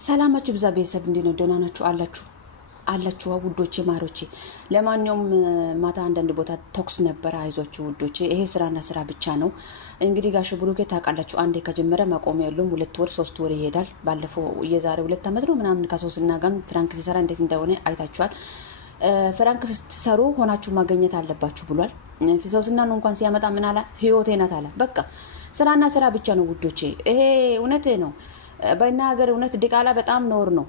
ሰላማችሁ ብዛ ቤተሰብ እንዴት ነው? ደህና ናችሁ አላችሁ ውዶቼ ማሮቼ። ለማንኛውም ማታ አንዳንድ ቦታ ተኩስ ነበር። አይዟችሁ ውዶቼ፣ ይሄ ስራና ስራ ብቻ ነው። እንግዲህ ጋሽ ብሩኬ ታውቃላችሁ፣ አንዴ ከጀመረ ማቆሚያ የለውም። 2 ወር 3 ወር ይሄዳል። ባለፈው የዛሬ 2 ዓመት ነው ምናምን ከሶስና ጋር ፍራንክ ሲሰራ እንዴት እንደሆነ አይታችኋል። ፍራንክ ስትሰሩ ሆናችሁ ማገኘት አለባችሁ ብሏል። ሶስና ነው እንኳን ሲያመጣ ምን አለ? ህይወቴ ናት አለ። በቃ ስራና ስራ ብቻ ነው ውዶቼ። ይሄ እውነቴ ነው። በእኛ ሀገር እውነት ዲቃላ በጣም ነውር ነው።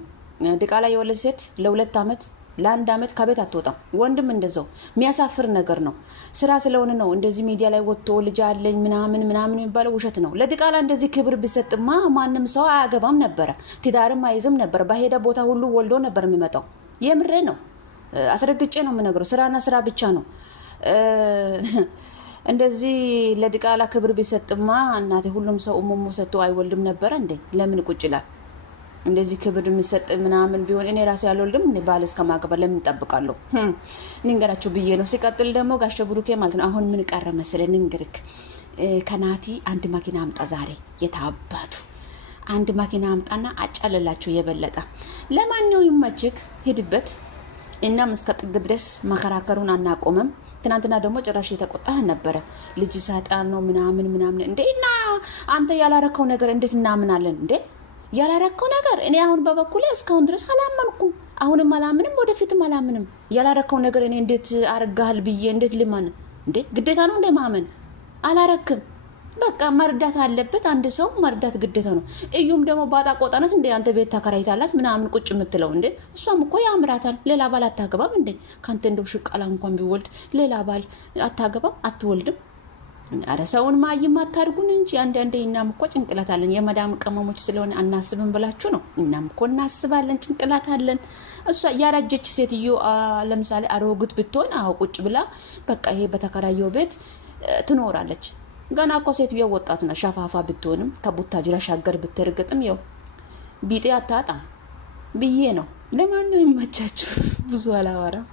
ዲቃላ የወለደ ሴት ለ2 ዓመት ለ1 ዓመት ከቤት አትወጣም። ወንድም እንደዛው የሚያሳፍር ነገር ነው። ስራ ስለሆነ ነው እንደዚህ ሚዲያ ላይ ወጥቶ ልጅ አለኝ ምናምን የሚባለው ውሸት ነው። ለዲቃላ እንደዚህ ክብር ቢሰጥማ ማንም ሰው አያገባም ነበረ፣ ትዳርም አይዝም ነበር። በሄደ ቦታ ሁሉ ወልዶ ነበር የሚመጣው። የምሬ ነው፣ አስረግጬ ነው የምነግረው። ስራና ስራ ብቻ ነው። እንደዚህ ለዲቃላ ክብር ቢሰጥማ እናቴ ሁሉም ሰው እሙሙ ሰጥቶ አይወልድም ነበር እንዴ? ለምን ቁጭ ይላል? እንደዚህ ክብር የሚሰጥ ምናምን ቢሆን እኔ ራሴ ያልወልድም እንዴ? ባል እስከማገባ ለምን እጠብቃለሁ? ንገራችሁ ብዬ ነው። ሲቀጥል ደግሞ ጋሽ ብሩኬ ማለት ነው አሁን ምን ቀረ መሰለ ንገርክ፣ ከናቲ አንድ መኪና አምጣ ዛሬ። የታባቱ አንድ መኪና አምጣና አጫለላችሁ የበለጠ። ለማንኛውም ይመችክ፣ ሂድበት። እናም እስከ ጥግ ድረስ መከራከሩን አናቆመም። ትናንትና ደግሞ ጭራሽ የተቆጣህ ነበረ። ልጅ ሳጣን ነው ምናምን እንዴ? እና አንተ ያላረከው ነገር እንዴት እናምናለን እንዴ? ያላረከው ነገር እኔ አሁን በበኩሌ እስካሁን ድረስ አላመንኩም። አሁንም አላምንም፣ ወደፊትም አላምንም። ያላረከው ነገር እኔ እንዴት አርጋል ብዬ እንዴት ልማን እንዴ? ግዴታ ነው እንደ ማመን? አላረክም። በቃ መርዳት አለበት። አንድ ሰው መርዳት ግዴታ ነው። እዩም ደግሞ ባጣ ቆጣነት እንደ አንተ ቤት ተከራይታላት ምናምን ቁጭ የምትለው እንዴ? እሷም እኮ ያምራታል። ሌላ ባል አታገባም እንዴ? ካንተ እንደው ሽቃላ እንኳን ቢወልድ ሌላ ባል አታገባም አትወልድም። አረ ሰውን ማይም አታርጉን እንጂ አንዳንዴ እናም እኮ ጭንቅላት አለን። የመዳም ቀመሞች ስለሆነ አናስብም ብላችሁ ነው። እናም እኮ እናስባለን፣ ጭንቅላት አለን። እሷ ያራጀች ሴትዮ ለምሳሌ አሮግት ብትሆን አው ቁጭ ብላ በቃ ይሄ በተከራየው ቤት ትኖራለች። ገና እኮ ሴትዮ ወጣት ነው። ሻፋፋ ብትሆንም ከቡታጅራ ሻገር ብትርግጥም ያው ቢጤ አታጣ ብዬ ነው። ለማን ነው ይመቻችሁ? ብዙ አላወራም።